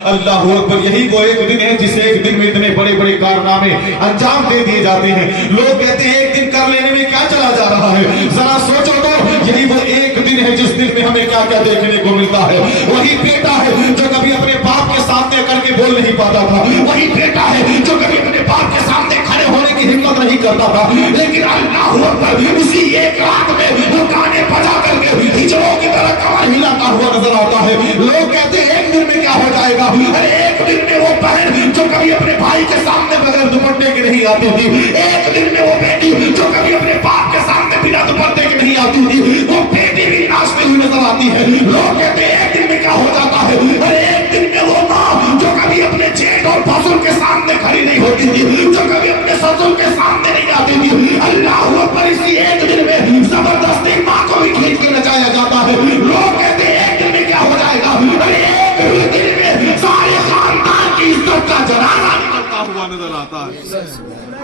اللہ اکبر، یہی وہ ایک دن ہے جس ایک دن میں اتنے بڑے بڑے کارنامے انجام دے دیے جاتے ہیں۔ لوگ کہتے ہیں ایک دن کر لینے میں کیا چلا جا رہا ہے، ذرا سوچو تو یہی وہ ایک دن ہے جس دن میں ہمیں کیا کیا دیکھنے کو ملتا ہے۔ وہی بیٹا ہے جو کبھی اپنے باپ کے سامنے کر کے بول نہیں پاتا تھا، وہی بیٹا ہے جو کبھی اپنے باپ کے سامنے کھڑے ہونے کی ہمت نہیں کرتا تھا، لیکن اللہ اکبر اسی ایک رات میں وہ گانے بجا کر کے ہجڑوں کی طرح کمر ہلاتا ہوا نظر آتا ہے۔ لوگ کہتے ہیں ایک دن میں کیا ہو جائے گا، ارے ایک دن میں وہ بہن جو کبھی اپنے بھائی کے سامنے بغیر دوپٹے کے نہیں آتی تھی، ایک دن میں وہ بیٹی جو کبھی اپنے باپ کے سامنے بنا دوپٹے کے نہیں آتی تھی، وہ بیٹی بھی ناچتی ہوئی نظر آتی ہے۔ لوگ کہتے ہیں ایک دن میں کیا ہو جاتا ہے، ارے ایک دن میں وہ ماں جو کبھی اپنے جیٹ اور بھسر کے سامنے کھڑی نہیں ہوتی تھی، جو کبھی اپنے سسر کے سامنے نہیں آتی تھی، اللہ اکبر اسی ایک دن میں زبردستی ماں کو بھی کھینچ کے نچایا جاتا ہے۔ لوگ کہتے ہیں ایک دن میں کیا ہو جائے گا، ارے ایک دن میں سارے خاندان کی عزت کا جنازہ نکلتا ہوا نظر آتا ہے۔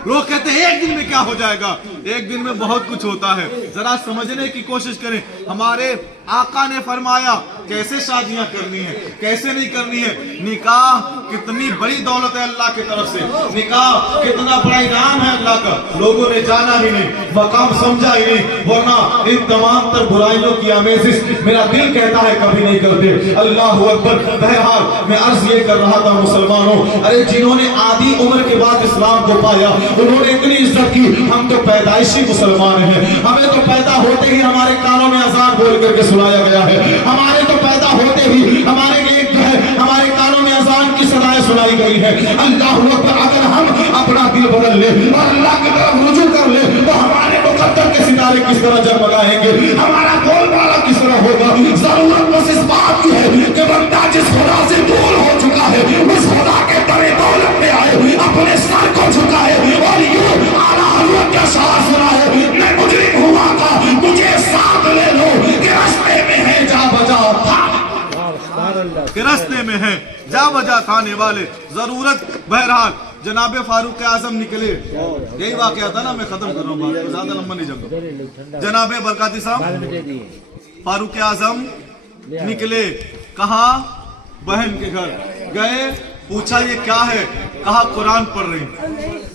لوگ کہتے ہیں ایک دن میں کیا ہو جائے گا، ایک دن میں بہت کچھ ہوتا ہے۔ ذرا سمجھنے کی کوشش کریں، ہمارے آقا نے فرمایا کیسے شادیاں کرنی ہے، کیسے نہیں کرنی ہے۔ نکاح کتنی بڑی دولت ہے اللہ کی طرف سے، نکاح کتنا بڑا انعام ہے اللہ کا، لوگوں نے جانا ہی نہیں، مقام سمجھا ہی نہیں، ورنہ ان تمام تر برائیوں کی آمیزش میرا دل کہتا ہے کبھی نہیں کرتے۔ اللہ اکبر۔ بہرحال میں عرض یہ کر رہا تھا مسلمانوں، ارے جنہوں نے آدھی عمر کے بعد اسلام کو پایا انہوں نے اتنی عزت کی، ہم تو پیدائشی مسلمان ہیں، ہمیں تو پیدا ہوتے ہی ہمارے کانوں میں اذان بول کر کے سنایا گیا ہے، ہمارے تو پیدا ہوتے ہی ہمارے لیے جو ہے ہمارے کانوں میں اذان کی صدائیں سنائی گئی ہے۔ اللہ اکبر، اگر ہم اپنا دل بدل لیں اور اللہ کی طرف رجوع کر لیں تو ہمارے مقدر کے ستارے کس طرح جگمگائیں گے، ہمارا بول بالا کس طرح ہوگا۔ ضرورت بس اس بات کی ہے کہ بندہ جس خدا سے دور ہو چکا ہے اس خدا کے در دولت میں آئے، اپنے سر کو جھکائے اور یوں اعلیٰ حضرت کا شعار سنائے، میں مجرم ہوا تھا مجھے ساتھ لے لو کہ راستے میں ہے جا بجا تھا، کہ راستے میں ہے جا بجا تھانے والے۔ ضرورت بہرحال جناب فاروق اعظم نکلے، یہی واقعہ تھا نا، میں ختم کر رہا ہوں بات، زیادہ لمبا نہیں جاؤں۔ جناب برکاتی صاحب فاروق اعظم نکلے، کہاں؟ بہن کے گھر گئے، پوچھا یہ کیا ہے، کہا قرآن پڑھ رہی،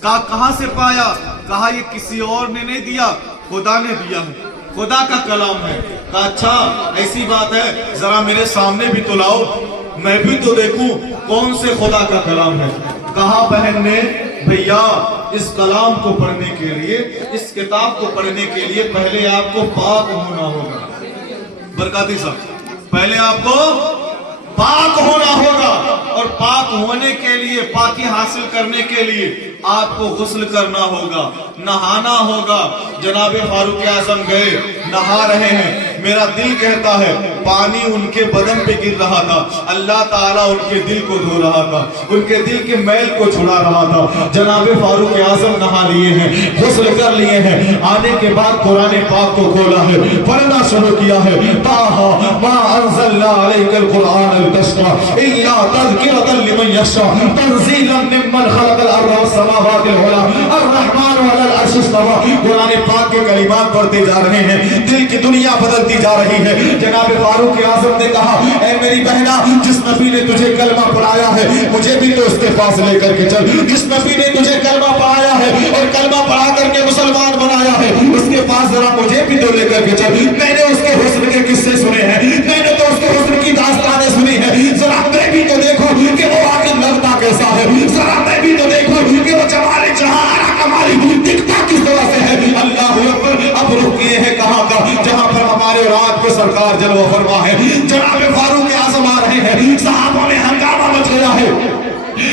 کہا کہاں سے پایا، کہا یہ کسی اور نے نہیں دیا، خدا نے دیا ہے، خدا کا کلام ہے۔ کہا اچھا ایسی بات ہے، ذرا میرے سامنے بھی تو لاؤ، میں بھی تو دیکھوں کون سے خدا کا کلام ہے۔ کہا بہن نے بھیا اس کلام کو پڑھنے کے لیے، اس کتاب کو پڑھنے کے لیے پہلے آپ کو پاک ہونا ہوگا۔ برکاتی صاحب پہلے آپ کو پاک ہونا ہوگا، اور پاک ہونے کے لیے، پاکی حاصل کرنے کے لیے آپ کو غسل کرنا ہوگا، نہانا ہوگا۔ جناب فاروق اعظم گئے، نہا رہے ہیں، میرا دل کہتا ہے پانی ان کے بدن پہ گر رہا تھا، اللہ تعالیٰ ان کے دل کو دھو رہا تھا، ان کے دل کے میل کو چھڑا رہا تھا۔ جناب فاروق اعظم نہا لیے ہیں، غسل کر لیے ہیں، آنے کے بعد قرآن پاک کو کھولا ہے، پڑھنا شروع کیا ہے، طٰہٰ مَا أَنزَلْنَا عَلَيْكَ الْقُرْآنَ لِتَشْقَىٰ إِلَّا تَذْكِرَةً لِمَن يَخْشَىٰ تَنزِيلًا مِّمَّنْ خَلَقَ الْأَرْضَ وَالسَّمَاوَاتِ الْعُلَىٰ الرَّحْمَٰنُ عَلَى الْعَرْشِ اسْتَوَىٰ۔ قرآن پاک کے کلمات پڑھتے جا رہے ہیں، دل کی دنیا بدلتی جا رہی ہے۔ جناب فاروق اعظم نے کہا اے میری بہنا، جس نبی نے تجھے کلمہ پڑھایا ہے مجھے بھی تو اس کے پاس لے کر کے چل، جس نبی نے تجھے کلمہ پڑھایا ہے اور کلمہ پڑھا کر کے مسلمان بنایا ہے اس کے پاس ذرا مجھے بھی تو لے کر کے چل۔ میں نے اس کے حسن کے قصے سنے ہیں، میں نے تو اس کے حسن کی داستانیں سنی ہیں، ذرا میں بھی تو دیکھو کہ وہ آخر لگتا کیسا ہے، ذرا میں بھی تو دیکھو کہ وہ جمال جہاں کمالی دکھتا کس طرح سے ہے۔ اللہ اکبر۔ اب رخ کیے ہیں کہاں کا، جہاں پر ہمارے اور آپ کے سرکار جلوہ فرما ہے۔ جناب فاروق اعظم آ رہے ہیں، صحابوں میں ہنگامہ مچ گیا ہے،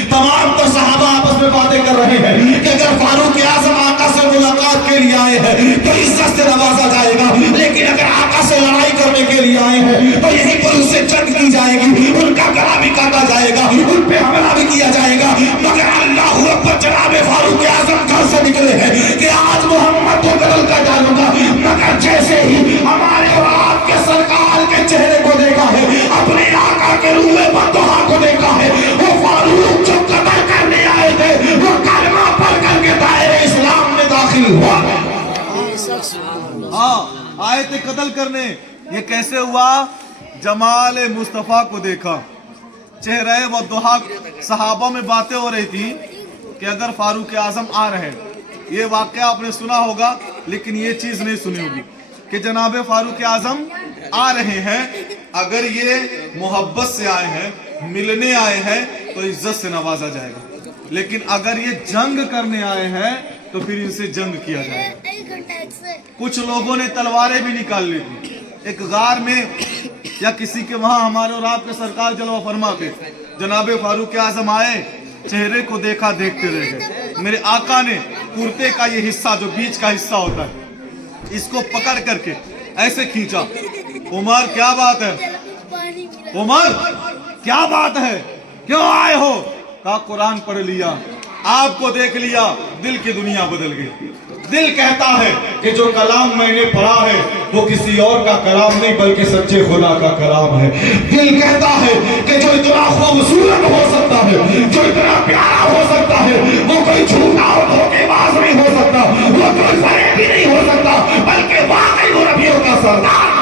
تمام تو صحابہ آپس میں باتیں کر رہے ہیں کہ اگر فاروق اعظم آقا سے ملاقات کے لیے آئے ہیں تو عزت سے نوازا جائے گا، لیکن اگر آقا سے لڑائی کرنے کے لیے آئے ہیں تو یہیں پر ان سے جنگ کی جائے گی، ان کا گلا بھی کاٹا جائے گا، ان پہ حملہ بھی کیا جائے گا۔ مگر اللہ اکبر، جناب فاروق اعظم گھر سے نکلے ہیں کہ آج محمد کو قتل کر ڈالوں گا، مگر جیسے ہی ہمارے اور آپ کے سرکار کے چہرے کو دیکھا ہے، اپنے آقا کے روئے بددعا کو دیکھا ہے، وہ فاروق جو قتل کرنے آئے تھے وہ کلمہ پڑھ کر کے دائرے اسلام میں داخل ہوا۔ ہاں آئے تھے قتل کرنے، یہ کیسے ہوا؟ جمال مصطفیٰ کو دیکھا، चेहरे व दुहा सहाबा में बातें हो रही थी कि अगर फारूक आजम आ रहे हैं, ये वाकया आपने सुना होगा लेकिन ये चीज नहीं सुनी होगी कि जनाब फारूक आजम आ रहे हैं। अगर ये मोहब्बत से आए हैं, मिलने आए हैं तो इज्जत से नवाजा जाएगा, लेकिन अगर ये जंग करने आए हैं तो फिर इनसे जंग किया जाएगा। कुछ लोगों ने तलवारें भी निकाल ली थी। एक गार में या किसी के वहां हमारे और आपके सरकार जलवा फरमा पे जनाब फारूक आजम आए, चेहरे को देखा, देखते रह गए। मेरे आका ने कुर्ते का ये हिस्सा जो बीच का हिस्सा होता है इसको पकड़ करके ऐसे खींचा। उमर क्या बात है, उमर क्या बात है, क्यों आए हो? कहा कुरान पढ़ लिया, आपको देख लिया, दिल की दुनिया बदल गई। दिल कहता है कि जो कलाम मैंने पढ़ा है वो किसी और का कलाम नहीं बल्कि सच्चे खुदा का कलाम है। दिल कहता है कि जो इतना खूबसूरत हो सकता है, जो इतना प्यारा हो सकता है, वो कोई झूठा और धोखेबाज नहीं हो सकता, वो कोई फरेबी नहीं हो सकता, बल्कि वाकई वो नबियों का सरदार।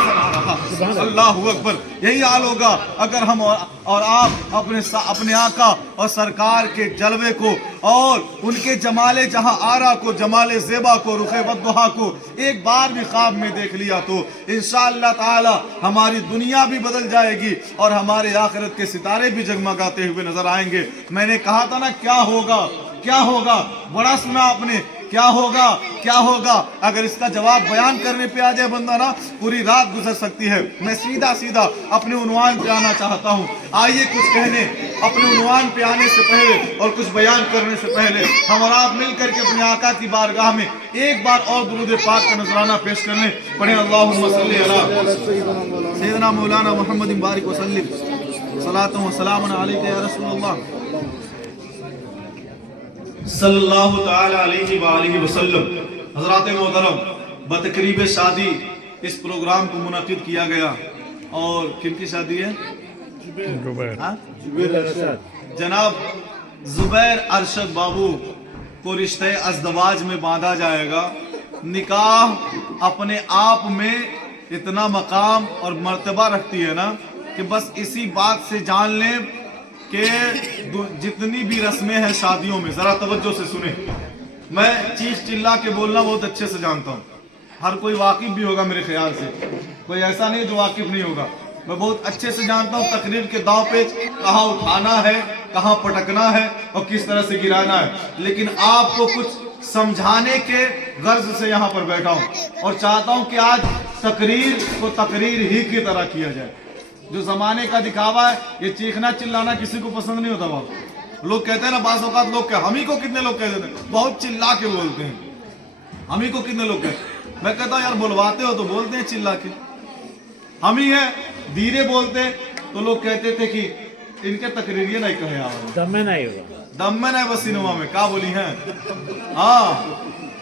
अल्लाहु अकबर। यही हाल होगा अगर हम और आप अपने आका और सरकार के जलवे को और उनके जमाले जहां आरा को, जमाले ज़ेबा को, रुखे वद्दुहा को एक बार भी ख्वाब में देख लिया तो इंशाअल्लाह ताला हमारी दुनिया भी बदल जाएगी और हमारे आखिरत के सितारे भी जगमगाते हुए नजर आएंगे। मैंने कहा था ना क्या होगा, क्या होगा, बड़ा सुना आपने, क्या होगा, क्या होगा। अगर इसका जवाब बयान करने पे आ जाए बंदा ना पूरी रात गुजर सकती है। मैं सीधा सीधा अपने उन्वान पे आना चाहता हूँ। आइए कुछ कहने अपने उन्वान पे आने से पहले और कुछ बयान करने से पहले हम और आप मिल करके अपने आका की बारगाह में एक बार और दुरूद पाक का नजराना पेश करने पढ़े। अल्लाहुम्मा सल्ली अला सय्यदना मौलाना मुहम्मद बारिक वसल्लिम सलातु व सलामुन अलैका या रसूलल्लाह सल्लल्लाहु ताला अलैहि व आलिहि वसल्लम। हज़रात मोहतरम, बतकरीब शादी इस प्रोग्राम को मुनक़िद किया गया और किनकी शादी है? जनाब ज़ुबैर अरशद बाबू को रिश्ते अज़दवाज में बांधा जाएगा। निकाह अपने आप में इतना मकाम और मर्तबा रखती है ना कि बस इसी बात से जान लें कि जितनी भी रस्में हैं शादियों में, जरा तवज्जो से सुने। मैं चीख चिल्ला के बोलना बहुत अच्छे से जानता हूँ, हर कोई वाकिफ भी होगा मेरे ख्याल से, कोई ऐसा नहीं जो वाकिफ नहीं होगा। मैं बहुत अच्छे से जानता हूँ तकरीर के दाव पेच कहाँ उठाना है, कहाँ पटकना है और किस तरह से गिराना है, लेकिन आपको कुछ समझाने के गर्ज से यहाँ पर बैठा हूँ और चाहता हूँ कि आज तकरीर को तकरीर ही की तरह किया जाए। जो जमाने का दिखावा है, ये चीखना चिल्लाना किसी को पसंद नहीं होता। बाप लोग कहते हैं ना, बाज़ औक़ात लोग क्या, हम ही को कितने लोग कह देते हैं, बहुत चिल्ला के बोलते हैं, हम ही को कितने लोग कहते। मैं कहता हूँ यार बुलवाते हो तो बोलते हैं चिल्ला के, हम ही है धीरे बोलते तो लोग कहते थे कि इनके तकरीर नहीं कहे, दम में नहीं होगा, दम में नहीं बस सिनेमा में क्या बोली है। हाँ,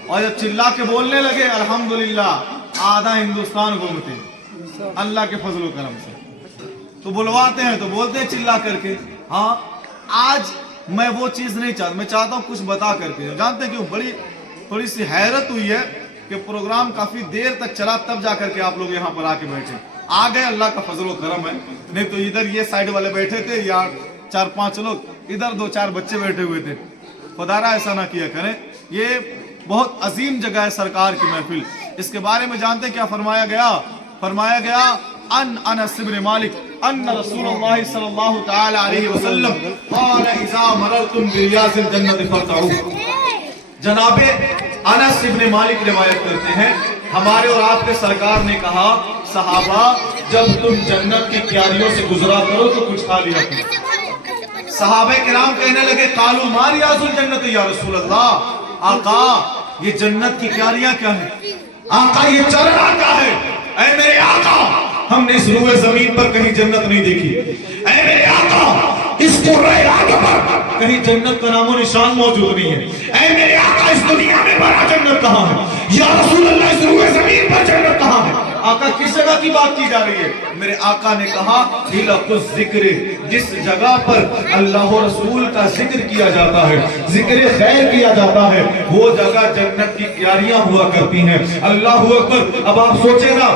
और जब चिल्ला के बोलने लगे अल्हम्दुलिल्लाह आधा हिंदुस्तान घूमते अल्लाह के फजल करम से, तो बुलवाते हैं तो बोलते हैं चिल्ला करके। हाँ, आज मैं वो चीज नहीं चाहता, मैं चाहता हूँ कुछ बता करके। जानते हैं क्यों? बड़ी थोड़ी सी हैरत हुई है कि प्रोग्राम काफी देर तक चला तब जाकर के आप लोग यहाँ पर आके बैठे। आ गए, अल्लाह का फजल करम है, नहीं तो इधर ये साइड वाले बैठे थे या 4-5 लोग, इधर 2-4 बच्चे बैठे हुए थे। खुदारा ऐसा ना किया करें। ये बहुत अजीम जगह है सरकार की महफिल। इसके बारे में जानते क्या फरमाया गया? फरमाया गया अनस इब्न मालिक अन्न रसूलुल्लाह सल्लल्लाहु तआला अलैहि वसल्लम क़ाल इज़ा मररतुम बिरियाज़िल जन्नति फरताऊ। जनाबे अनस इब्न मालिक रिवायत करते हैं, हमारे और आपके सरकार ने कहा, सहाबा जब तुम जन्नत की क्यारियों से गुजरा करो तो कुछ खा लिया करो। सहाबे किराम कहने लगे, कालू मा रियाज़ुल जन्नत या रसूल अल्लाह। आका ये जन्नत की क्यारियां क्या है? आका ये चरना क्या है? ऐ मेरे आका, हमने इस रूए जमीन पर कहीं जन्नत नहीं देखी। ऐ मेरे आका, इस पर कहीं जन्नत का नामो निशान मौजूद नहीं है। ऐ मेरे आका, इस दुनिया में बड़ा जन्नत कहाँ है? या रसूल अल्लाह, इस रूए जमीन पर जन्नत कहाँ है? आका किस जगह की बात की जा रही है? मेरे आका ने कहा, जिक्र, जिस जगह पर अल्लाह रसूल का जिक्र किया जाता है, जिक्र खैर किया जाता है, वो जगह जन्नत की क्यारियां हुआ करती हैं। अल्लाह अकबर। अब आप सोचे ना,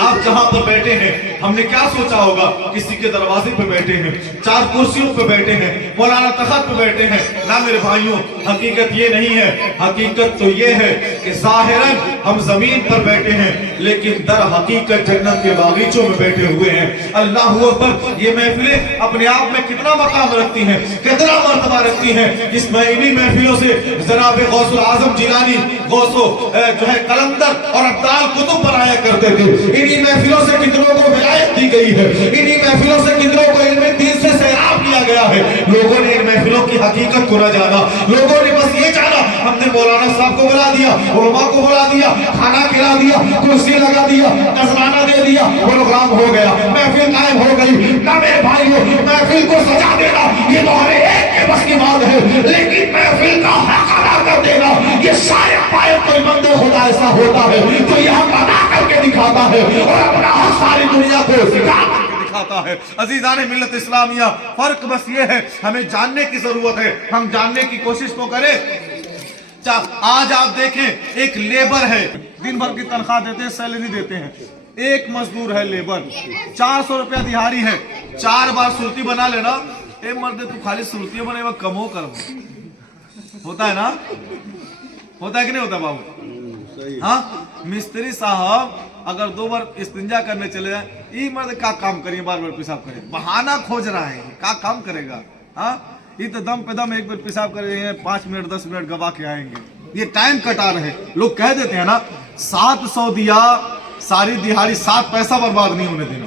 आप जहां पर बैठे हैं, हमने क्या सोचा होगा, किसी के दरवाजे पे बैठे हैं, 4 कुर्सियों पे बैठे हैं, मौलाना तख्त पे बैठे हैं। ना मेरे भाइयों, हकीकत ये नहीं है। हकीकत तो ये है कि ज़ाहिरन हम जमीन पर बैठे हैं, लेकिन दर हकीकत जन्नत के बागीचों में बैठे हुए हैं। अल्लाह अकबर। ये महफिलें अपने आप में कितना मकाम रखती हैं, कितना मर्तबा रखती हैं। इन्हीं महफिलों से जनाब गौसुल आजम जिलानी गौसो जो है कलंदर और अब्दाल कुतुब बनाया करते थे। इन्हीं महफिलों से कितनों को विलायत दी गई है, इन्हीं महफिलों से कितनों को इल्म दीन से सैराब किया गया है। लोगों ने इन महफिलों की हकीकत को न जाना, लोगों ने बस ये जाना हमने मौलाना साहब को बुला दिया, उलमा को बुला दिया, खाना खिला दिया, कुर्सी लगा दिया, नजराना दे दिया, प्रोग्राम हो गया, महफिल कायम हो गई। ना मेरे भाइयों, महफिल को सजा देना ये तुम्हारे एक के बस की बात है, लेकिन महफिल का हक अदा कर देना ये शायद पाए कोई बंदे खुदा ऐसा होता है जो यहाँ बना करके दिखाता है और अपना हक सारी दुनिया को सिखा दिखाता है। अजीजान मिल्लत इस्लामिया, फर्क बस ये है, हमें जानने की जरूरत है, हम जानने की कोशिश तो करें। आज आप देखें, एक लेबर है, दिन भर की तनख्वाह देते हैं, सैलरी देते हैं। एक मजदूर है लेबर, 400 रुपया दिहाड़ी है, 4 बार सुर्ती बना लेना। ए मर्दे तू खाली सुर्ती बने वह कमो कर, होता है ना, होता है कि नहीं होता बाबू? हाँ, मिस्त्री साहब अगर 2 बार इस्तिंजा करने चले जाए, ये मर्द क्या काम करिए, बार बार पेशाब करे, बहाना खोज रहा है, क्या काम करेगा? हाँ, ये तो दम पे दम एक बार पेशाब कर रहे हैं, 5 मिनट 10 मिनट गवा के आएंगे, ये टाइम कटा रहे। लोग कह देते हैं ना 700 दिया सारी दिहाड़ी, 7 पैसा बर्बाद नहीं होने देना।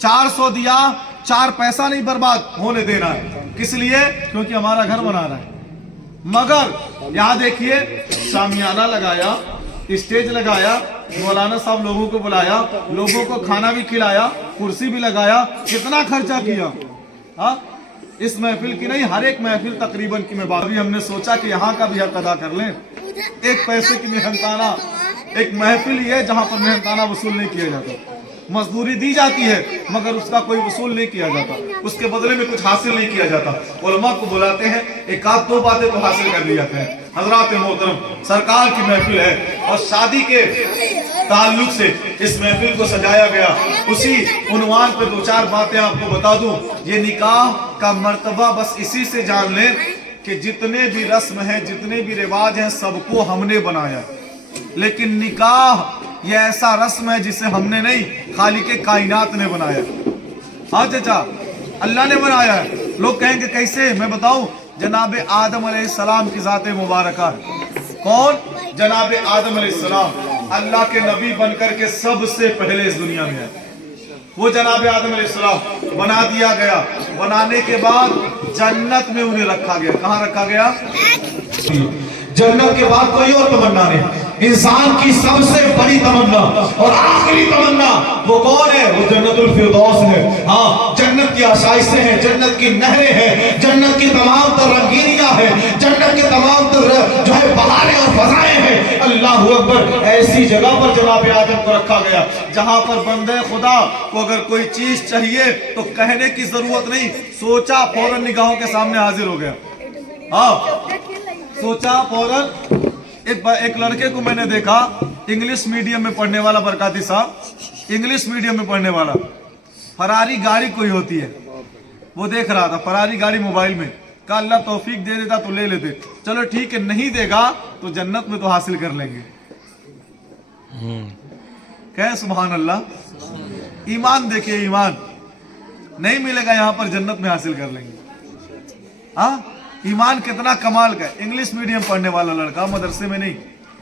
400 दिया 4 पैसा नहीं बर्बाद होने देना है। किस लिए? क्योंकि हमारा घर बना रहा है। मगर यहाँ देखिए, शामियाना लगाया, स्टेज लगाया, मौलाना साहब लोगों को बुलाया, लोगों को खाना भी खिलाया, कुर्सी भी लगाया, कितना खर्चा किया। हाँ, इस महफिल की नहीं, हर एक महफिल तकरीबन की मैं बात भी हमने सोचा कि यहाँ का भी हक अदा कर लें। एक पैसे की मेहनताना एक महफिल ही है जहाँ पर मेहनताना वसूल नहीं किया जाता, मजदूरी दी जाती है मगर उसका कोई वसूल नहीं किया जाता, उसके बदले में कुछ हासिल नहीं किया जाता। उलमा को बुलाते हैं, 1-2 बातें तो हासिल कर ली जाते हैं। हजरात मोहतरम, सरकार की महफिल है और शादी के ताल्लुक से इस महफिल को सजाया गया। उसी उन्वान पे 2-4 बातें आपको बता दूं। ये निकाह का मर्तबा बस इसी से जान लें कि जितने भी रस्म हैं, जितने भी रिवाज हैं, सबको हमने बनाया, लेकिन निकाह ये ऐसा रस्म है जिसे हमने नहीं, खालिके कायनात ने बनाया। हाँ चाचा, अल्लाह ने बनाया है। लोग कहेंगे कैसे? मैं बताऊं, जनाब आदम अलैहिस्सलाम की ज़ाते मुबारका है। कौन? जनाब आदम अलैहिस्सलाम अल्लाह के नबी बनकर के सबसे पहले इस दुनिया में है। वो जनाब आदम अलैहिस्सलाम बना दिया गया। बनाने के बाद जन्नत में उन्हें रखा गया। कहाँ रखा गया? जन्नत के बाद कोई और तमन्ना नहीं। इंसान की सबसे बड़ी तमन्ना और आखिरी तमन्ना वो कौन है? वो जन्नतुल फिरदौस है। हाँ, जन्नत की आशाइशें हैं, जन्नत की नहरें हैं, जन्नत की तमाम तर रंगीनियां हैं, जन्नत के तमाम तर जो है बहारें और फजाएं हैं। अल्लाह अकबर। ऐसी जगह पर जनाब आदम को रखा गया जहां पर बंदे खुदा को अगर कोई चीज चाहिए तो कहने की जरूरत नहीं, सोचा फौरन निगाहों के सामने हाजिर हो गया। हाँ, सोचा फौरन। एक लड़के को मैंने देखा, इंग्लिश मीडियम में पढ़ने वाला, बरकाती साहब, इंग्लिश मीडियम में पढ़ने वाला, फरारी गाड़ी कोई होती है वो देख रहा था, फरारी गाड़ी मोबाइल में। कहा अल्लाह तौफीक दे देता तो ले लेते। चलो ठीक है, नहीं देगा तो जन्नत में तो हासिल कर लेंगे। कहे सुभान अल्लाह। ईमान देखिए, ईमान नहीं मिलेगा यहाँ पर, जन्नत में हासिल कर लेंगे। हाँ, ईमान कितना कमाल का है। इंग्लिश मीडियम पढ़ने वाला लड़का, मदरसे में नहीं,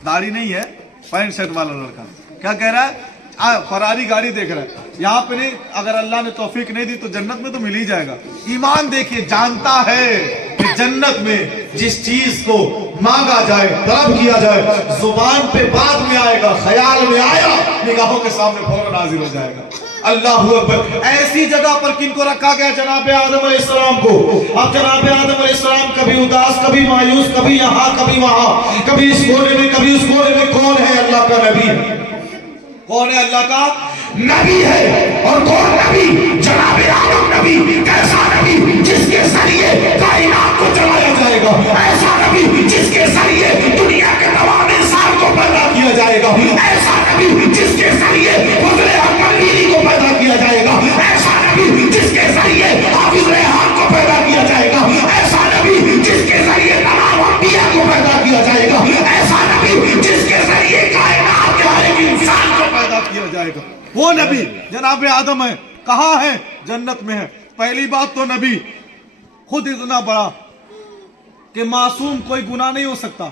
दाढ़ी नहीं है, पैंट शर्ट वाला लड़का, क्या कह रहा है? फरारी गाड़ी देख रहा है। यहाँ पे नहीं, अगर अल्लाह ने तौफीक नहीं दी तो जन्नत में तो मिल ही जाएगा। ईमान देखिए, जानता है कि जन्नत में जिस चीज को मांगा जाए, तलब किया जाए, जुबान पे बाद में आएगा, ख्याल में आया, निगाहों के सामने फौरन हाजिर हो जाएगा। अल्लाह अकबर। ऐसी जगह पर किनको रखा गया? जनाब आदम अलैहिस्सलाम को। अब जनाब आदम अलैहिस्सलाम कभी उदास, कभी मायूस, कभी यहाँ कभी वहां, कभी इस कोने में कभी उस कोने में। कौन है? अल्लाह का नबी। कौन है? अल्लाह का नबी है। और कौन नबी? जनाब आदम नबी। कैसा नबी? जिसके जरिए कायनात को चलाया जाएगा। ऐसा नबी जिसके जरिए दुनिया के तमाम इंसान को पैदा किया जाएगा। ऐसा नबी जिसके जरिए जिसके जरिए कायनात के हर एक इंसान को पैदा किया जाएगा, वो नबी जनाब आदम है। कहाँ है? जन्नत में है। पहली बात तो नबी खुद इतना बड़ा कि मासूम कोई गुनाह नहीं हो सकता।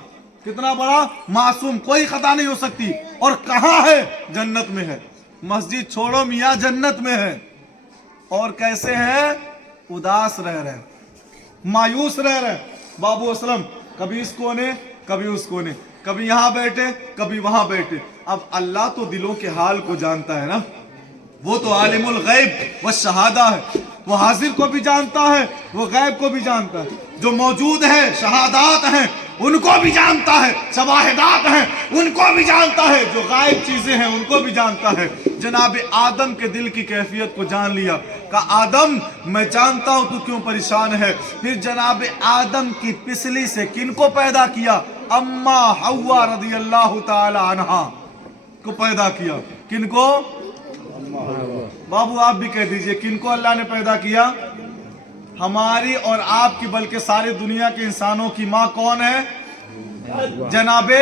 कितना बड़ा? मासूम, कोई खता नहीं हो सकती। और कहाँ है? जन्नत में है। मस्जिद छोड़ो मियाँ, जन्नत में है। और कैसे है? उदास रह रहे, मायूस रह रहे। बाबू असलम कभी इस कोने, कभी उस कोने, कभी यहां बैठे, कभी वहां बैठे। अब अल्लाह तो दिलों के हाल को जानता है ना, वो तो आलिमुल गैब व शहादा है। वो हाजिर को भी जानता है, वो गैब को भी जानता है। जो मौजूद है, शहादात हैं, उनको भी जानता है, शवाहिदात हैं, उनको भी जानता है। जो गायब चीजें हैं उनको भी जानता है। जनाब आदम के दिल की कैफियत को जान लिया। कहा आदम मैं जानता हूं तू क्यों परेशान है। फिर जनाब आदम की पिसली से किनको पैदा किया? अम्मा हव्वा रदियल्लाहु ताला अन्हा को पैदा किया। किनको? बाबू आप भी कह दीजिए, किनको अल्लाह ने पैदा किया? हमारी और आपकी बल्कि सारी दुनिया के इंसानों की माँ कौन है? जनाबे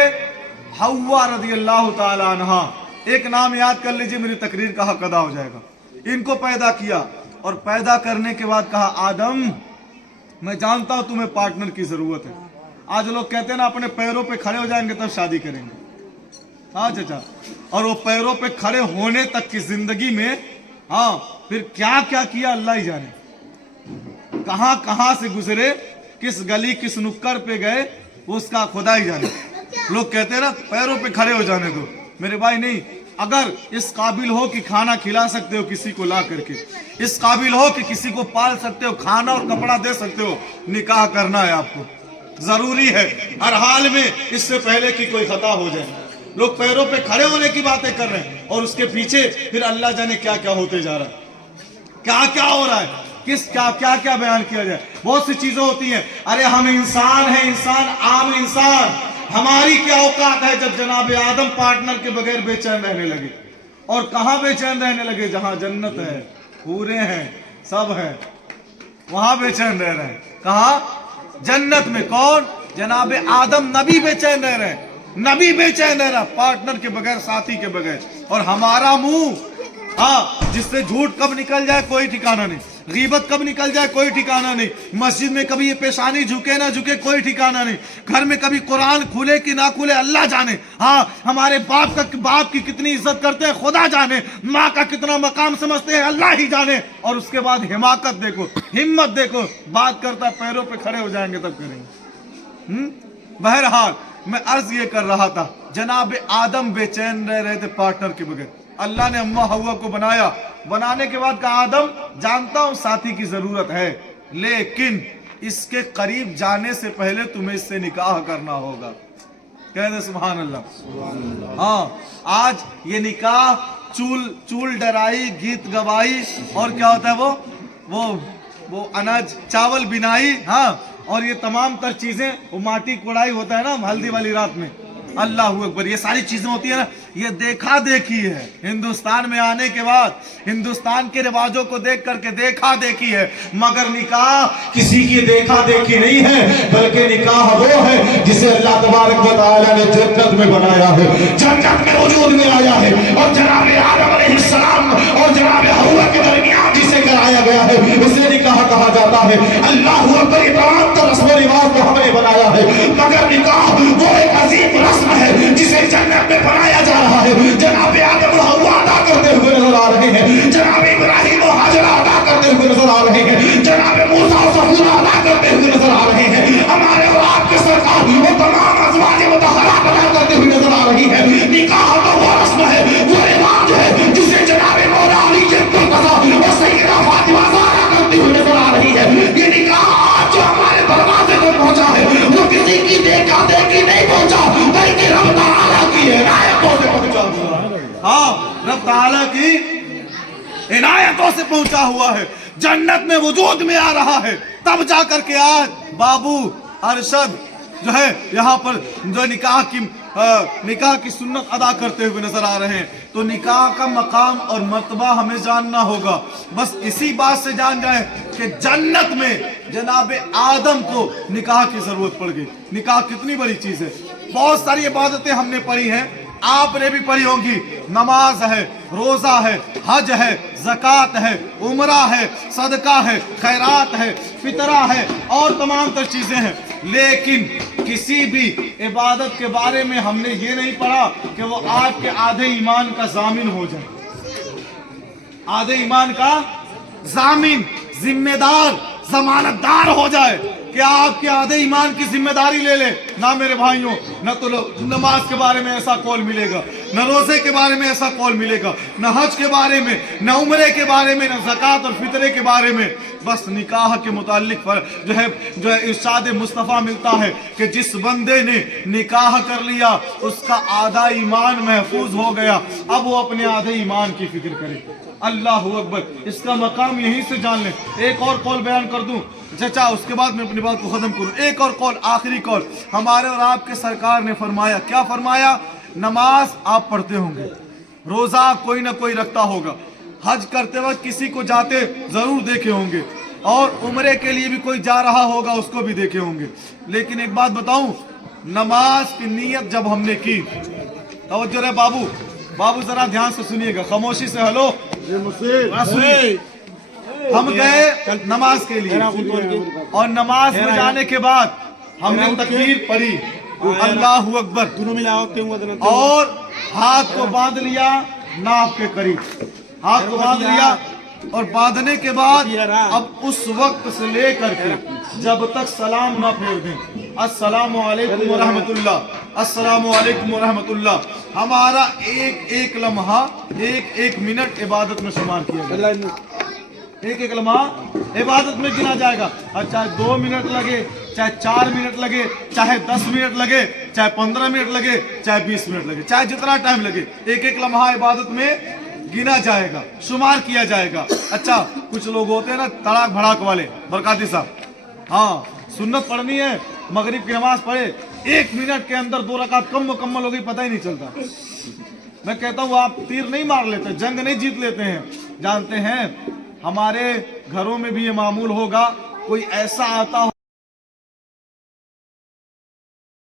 हव्वा रदियल्लाहु ताला अन्हा। एक नाम याद कर लीजिए, मेरी तकरीर का हक अदा हो जाएगा। इनको पैदा किया और पैदा करने के बाद कहा आदम मैं जानता हूं तुम्हें पार्टनर की जरूरत है। आज लोग कहते हैं ना अपने पैरों पे खड़े हो जाएंगे तब शादी करेंगे। हाँ चाचा, और वो पैरों पे खड़े होने तक की जिंदगी में हाँ फिर क्या क्या किया अल्लाह ही जाने। कहां कहां से गुजरे, किस गली किस नुक्कड़ पे गए, वो उसका खुदा ही जाने। लोग कहते हैं ना पैरों पे खड़े हो जाने दो। मेरे भाई नहीं, अगर इस काबिल हो कि खाना खिला सकते हो किसी को ला करके, इस काबिल हो कि किसी को पाल सकते हो, खाना और कपड़ा दे सकते हो, निकाह करना है आपको, जरूरी है हर हाल में, इससे पहले कि कोई खता हो जाए। लोग पैरों पे खड़े होने की बातें कर रहे हैं और उसके पीछे फिर अल्लाह जाने क्या क्या होते जा रहा है, क्या क्या हो रहा है, किस क्या क्या क्या बयान किया जाए। बहुत सी चीजें होती हैं। अरे हम इंसान हैं, इंसान आम इंसान, हमारी क्या औकात है जब जनाब आदम पार्टनर के बगैर बेचैन रहने लगे। और कहां बेचैन रहने लगे? जहां जन्नत है, पूरे हैं, सब है, वहां बेचैन रह रहे हैं। कहां? जन्नत में। कौन? जनाब आदम नबी बेचैन रह रहे हैं, नबी बेचैन रह रहा पार्टनर के बगैर, साथी के बगैर। और हमारा मुंह हाँ जिससे झूठ कब निकल जाए कोई ठिकाना नहीं, गीबत कब निकल जाए कोई ठिकाना नहीं, मस्जिद में कभी ये पेशानी झुके ना झुके कोई ठिकाना नहीं, घर में कभी कुरान खुले कि ना खुले अल्लाह जाने। हाँ हमारे बाप की कितनी इज्जत करते हैं खुदा जाने, माँ का कितना मकाम समझते हैं अल्लाह ही जाने। और उसके बाद हिमाकत देखो, हिम्मत देखो, बात करता पैरों पे खड़े हो जाएंगे तब करेंगे। बहरहाल मैं अर्ज ये कर रहा था, जनाब आदम बेचैन रह रहे थे पार्टनर के बगैर। अल्लाह ने अम्मा हव्वा को बनाया, बनाने के बाद कहा आदम जानता हूं साथी की जरूरत है, लेकिन इसके करीब जाने से पहले तुम्हें इससे निकाह करना होगा। कह दे सुभान अल्लाह। हाँ आज ये निकाह चूल डराई, गीत गवाई और क्या होता है वो अनाज चावल बिनाई, हाँ और ये तमाम तर चीजें, वो माटी कुड़ाई होता है ना हल्दी वाली रात में, अल्लाह अकबर, ये सारी चीजें होती है ना, ये देखा देखी है। हिंदुस्तान में आने के बाद हिंदुस्तान के रिवाजों को देख करके देखा देखी है, मगर निकाह किसी की देखा देखी नहीं है, बल्कि निकाह वो है जिसे अल्लाह तबारक व तआला ने जन्नत में बनाया है, जन्नत में वजूद में लाया है। और जनाब आदम अलैहिस्सलाम और जनाब हव्वा के दरमियान जिसे कराया गया है उसे निकाह कहा जाता है। अल्लाह अकबर, तमाम रस्म व रिवाज को हमने बनाया है, मगर निकाह वो एक अजीम रस्म है जिसे जन्नत में बनाया जा रहा है। जनाब आदम और हव्वा अदा करते हुए नजर आ रहे हैं, जनाब इब्राहिम और हाजरा अदा करते हुए नजर आ रहे हैं, जनाब मूसा और सफूरा अदा करते हुए नजर आ रहे हैं, हमारे और आपके सरकार वो तमाम अज़वाज मुतहहरात अदा करते हुए नजर आ रही है। निकाह तो वो रस्म है, वो रिवाज है जिसे जनाब मौला अली मुर्तज़ा और सैयदा फातिमा ज़हरा करती हुई नजर आ रही है। ये निकाह आज जो हमारे दरवाजे पर पहुंचा है वो किसी की देखा देखी नहीं पहुंचा, बल्कि रब तआला की इनायतों से पहुंचा हुआ है। हाँ रब तआला की इनायतों से पहुंचा हुआ है, जन्नत में वजूद में आ रहा है। तब जाकर के आज बाबू अरशद जो है यहाँ पर जो निकाह की सुन्नत अदा करते हुए नजर आ रहे हैं। तो निकाह का मकाम और मर्तबा हमें जानना होगा। बस इसी बात से जान जाए कि जन्नत में जनाब आदम को निकाह की जरूरत पड़ गई। निकाह कितनी बड़ी चीज है। बहुत सारी इबादतें हमने पढ़ी हैं, आपने भी पढ़ी होंगी। नमाज है, रोजा है, हज है, ज़कात है, उमरा है, सदका है, खैरात है, फितरा है और तमाम तर चीजें हैं। लेकिन किसी भी इबादत के बारे में हमने ये नहीं पढ़ा कि वो आपके आधे ईमान का जामिन हो जाए, आधे ईमान का जामिन, जिम्मेदार, जमानतदार हो जाए कि आपके आधे ईमान की जिम्मेदारी ले ले। ना मेरे भाइयों, न तो नमाज के बारे में ऐसा कौल मिलेगा, न रोजे के बारे में ऐसा कौल मिलेगा, न हज के बारे में, न उम्रे के बारे में, न ज़कात और फितरे के बारे में। बस निकाह के मुतालिक पर जो है इरशाद मुस्तफ़ा मिलता है कि जिस बंदे ने निकाह कर लिया उसका आधा ईमान महफूज हो गया, अब वो अपने आधे ईमान की फिक्र करे। अल्लाह अकबर, इसका मकाम यहीं से जान ले। एक और कौल बयान कर दूं चचा, उसके बाद मैं अपनी बात को खत्म करूं। एक और कौल, आखिरी कौल, हमारे और आपके सरकार ने फरमाया, क्या फरमाया? नमाज आप पढ़ते होंगे, रोजा कोई ना कोई रखता होगा, हज करते वक्त किसी को जाते जरूर देखे होंगे, और उम्रे के लिए भी कोई जा रहा होगा उसको भी देखे होंगे। लेकिन एक बात बताऊं, नमाज की नीयत जब हमने की, तवज्जो रहे बाबू, बाबू जरा ध्यान से सुनिएगा, खामोशी से। हेलो, हम गए नमाज के लिए और नमाज में जाने के बाद हमने तकबीर पढ़ी, अल्लाह अकबर, और हाथ को बांध लिया नाक के करीब, हाथ को बांध लिया, और बांधने के बाद अब उस वक्त से लेकर के जब तक सलाम ना फेर दें, अस्सलामु अलैकुम व रहमतुल्लाह, अस्सलामु अलैकुम व रहमतुल्लाह, हमारा एक एक लम्हा, एक एक मिनट इबादत में शुमार किया जाएगा। एक एक लम्हा इबादत में गिना जाएगा। और चाहे 2 मिनट लगे, चाहे 4 मिनट लगे, चाहे 10 मिनट लगे, चाहे 15 मिनट लगे, चाहे 20 मिनट लगे, चाहे जितना टाइम लगे, एक एक लम्हा इबादत में गिना जाएगा, शुमार किया जाएगा। अच्छा, कुछ लोग होते हैं ना तड़ाक भड़ाक वाले, बरकाती साहब, हाँ सुन्नत पढ़नी है, मगरिब की नमाज पढ़े, 1 मिनट के अंदर 2 रकात कम मुकम्मल हो गई, पता ही नहीं चलता। मैं कहता हूँ आप तीर नहीं मार लेते, जंग नहीं जीत लेते हैं। जानते हैं हमारे घरों में भी ये मामूल होगा, कोई ऐसा आता